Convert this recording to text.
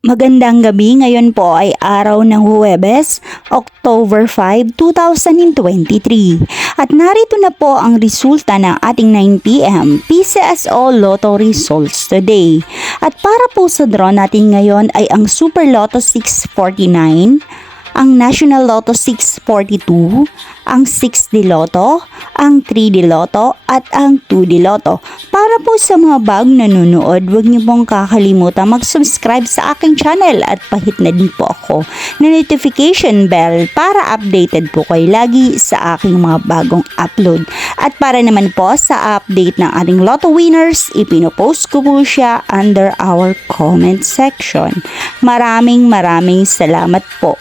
Magandang gabi, ngayon po ay araw ng Huwebes, October 5, 2023. At narito na po ang resulta ng ating 9pm PCSO Lotto results today. At para po sa draw natin ngayon ay ang Super Lotto 649, ang National Lotto 642, ang 6D Lotto, ang 3D Lotto at ang 2D Lotto. Para po sa mga bagong nanonood, huwag niyo pong kakalimutan mag-subscribe sa aking channel at pahit na din po ako na notification bell para updated po kayo lagi sa aking mga bagong upload. At para naman po sa update ng ating Lotto winners, ipinopost ko po siya under our comment section. Maraming salamat po.